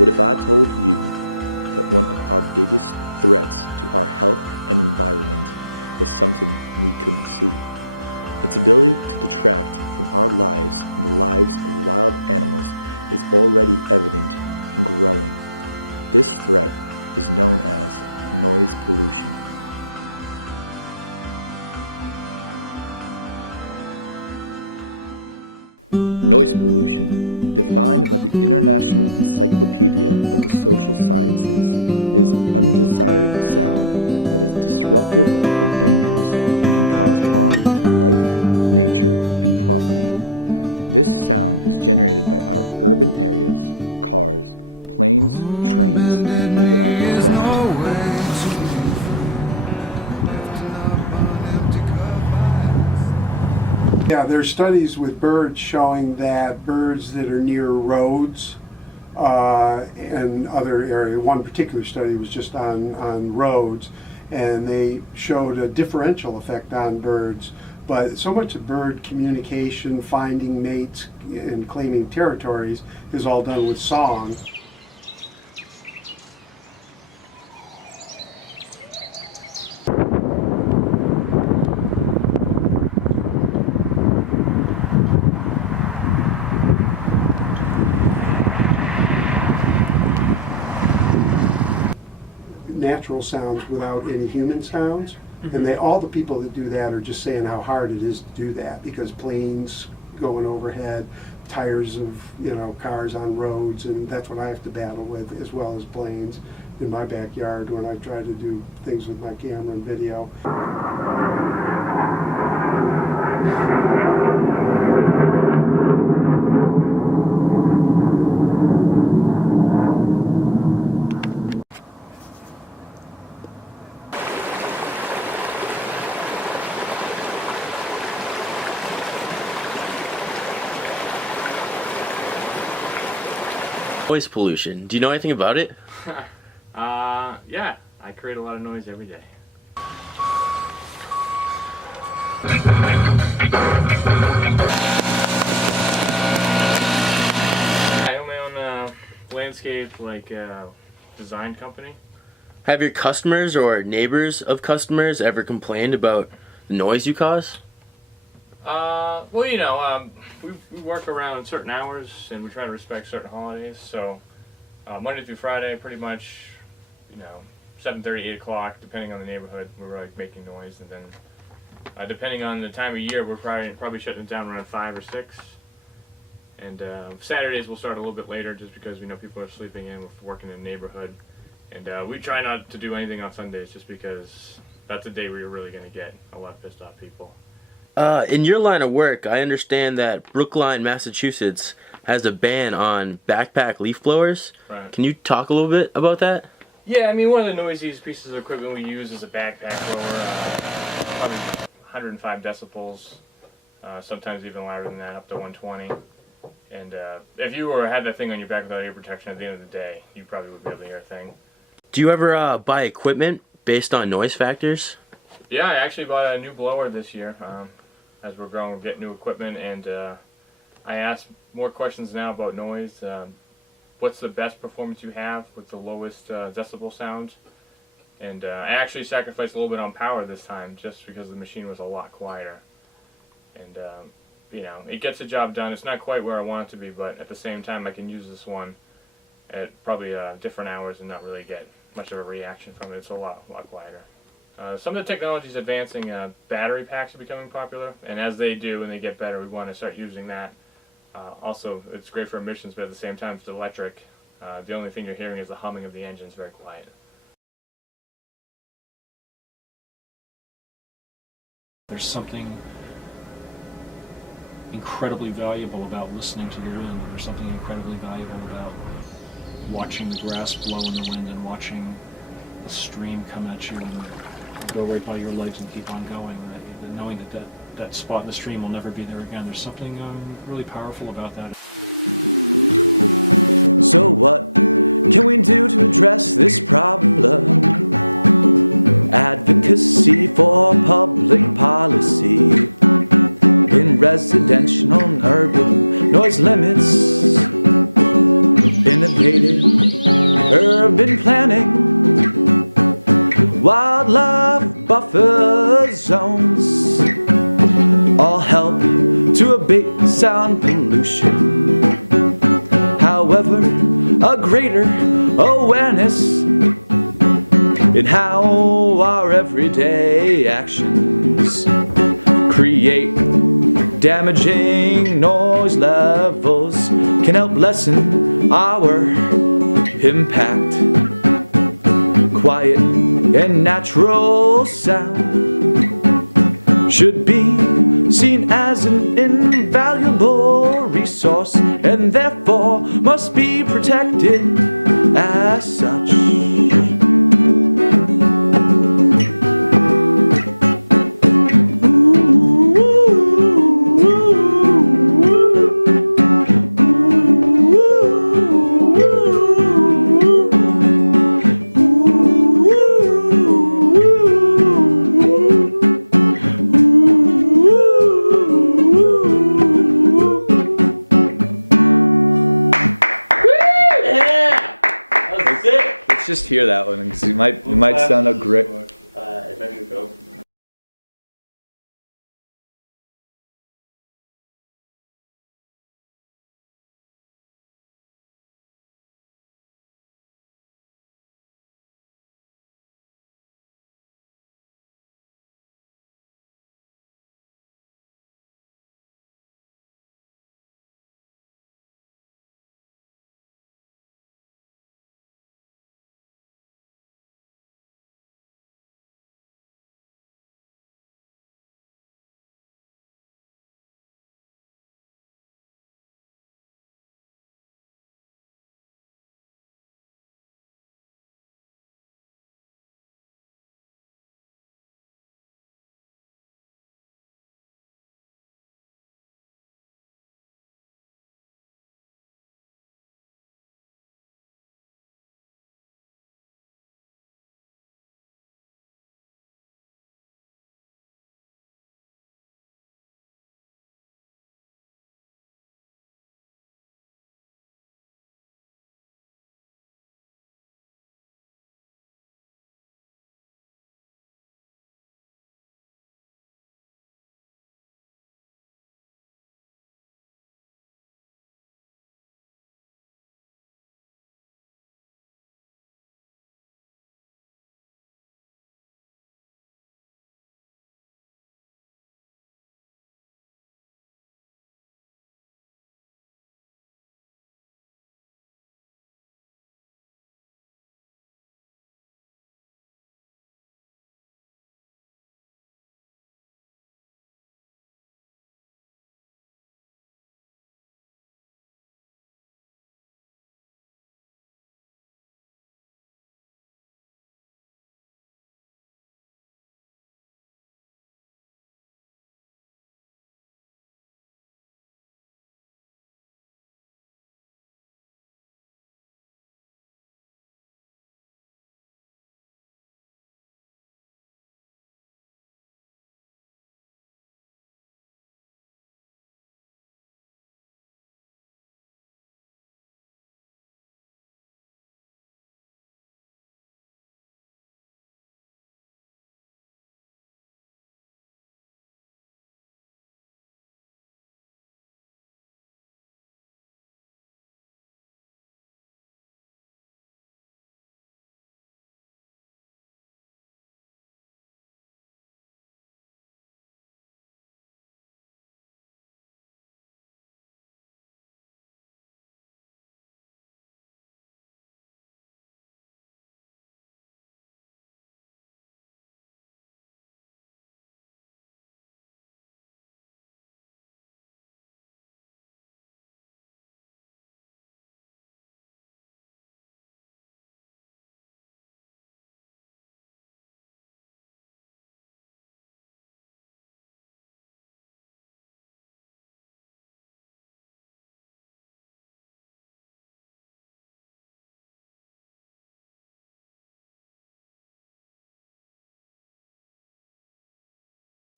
What if I told you that one of our biggest threats to our health and environment was something we couldn't see? Its ability to detract from our lives and the lives of wild animals is already evident and growing. This threat is known as noise pollution. Noise pollution, defined by the International Encyclopedia of the Social Sciences, is undesired sound that is disruptive or dangerous and can cause harm to life, nature, and property. This sound is generated by our urban areas, cars, planes, trains, and even our construction. Yeah, there are studies with birds showing that birds that are near roads and other areas, one particular study was just on roads, and they showed a differential effect on birds. But so much of bird communication, finding mates, and claiming territories is all done with song. Natural sounds without any human sounds, and all the people that do that are just saying how hard it is to do that, because planes going overhead, tires of cars on roads, and that's what I have to battle with, as well as planes in my backyard when I try to do things with my camera and video. Noise pollution. Do you know anything about it? Yeah, I create a lot of noise every day. I own my own landscape design company. Have your customers or neighbors of customers ever complained about the noise you cause? Well, we work around certain hours, and we try to respect certain holidays. So Monday through Friday, pretty much, 7:30, 8 o'clock, depending on the neighborhood, we're making noise. And then depending on the time of year, we're probably shutting it down around 5 or 6. And Saturdays we'll start a little bit later, just because we know people are sleeping in, we're working in the neighborhood. And we try not to do anything on Sundays, just because that's a day where you're really going to get a lot of pissed off people. In your line of work, I understand that Brookline, Massachusetts has a ban on backpack leaf blowers. Right. Can you talk a little bit about that? Yeah, I mean, one of the noisiest pieces of equipment we use is a backpack blower, probably 105 decibels, sometimes even louder than that, up to 120. And if you had that thing on your back without ear protection, at the end of the day, you probably would be able to hear a thing. Do you ever buy equipment based on noise factors? Yeah, I actually bought a new blower this year. As we're growing, we'll get new equipment, and I ask more questions now about noise. What's the best performance you have with the lowest decibel sound? And I actually sacrificed a little bit on power this time, just because the machine was a lot quieter. And it gets the job done. It's not quite where I want it to be, but at the same time, I can use this one at probably different hours and not really get much of a reaction from it. It's a lot quieter. Some of the technology is advancing. Battery packs are becoming popular, and as they do and they get better, we want to start using that. Also, it's great for emissions, but at the same time, it's electric. The only thing you're hearing is the humming of the engine. It's very quiet. There's something incredibly valuable about listening to the wind. There's something incredibly valuable about watching the grass blow in the wind and watching a stream come at you and go right by your legs and keep on going. And knowing that spot in the stream will never be there again. There's something really powerful about that. So what can we do to address this problem? Advocacy for public policy in residential and urban noise limits. In innovative urban planning, wildlife buffer zones, all help to abate sound pollution. However, a greater awareness in how our everyday actions create damaging noise levels can help lessen our impact. Quiet and natural sound should be seen as an invaluable resource and therefore must be protected as such. Let's just hear that one because it might sound a great. Adventure film.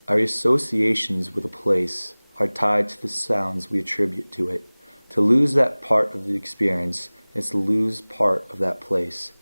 Our associations with a place are tied to the sounds we attribute to it. To lose that part of the experience is to lose part of that place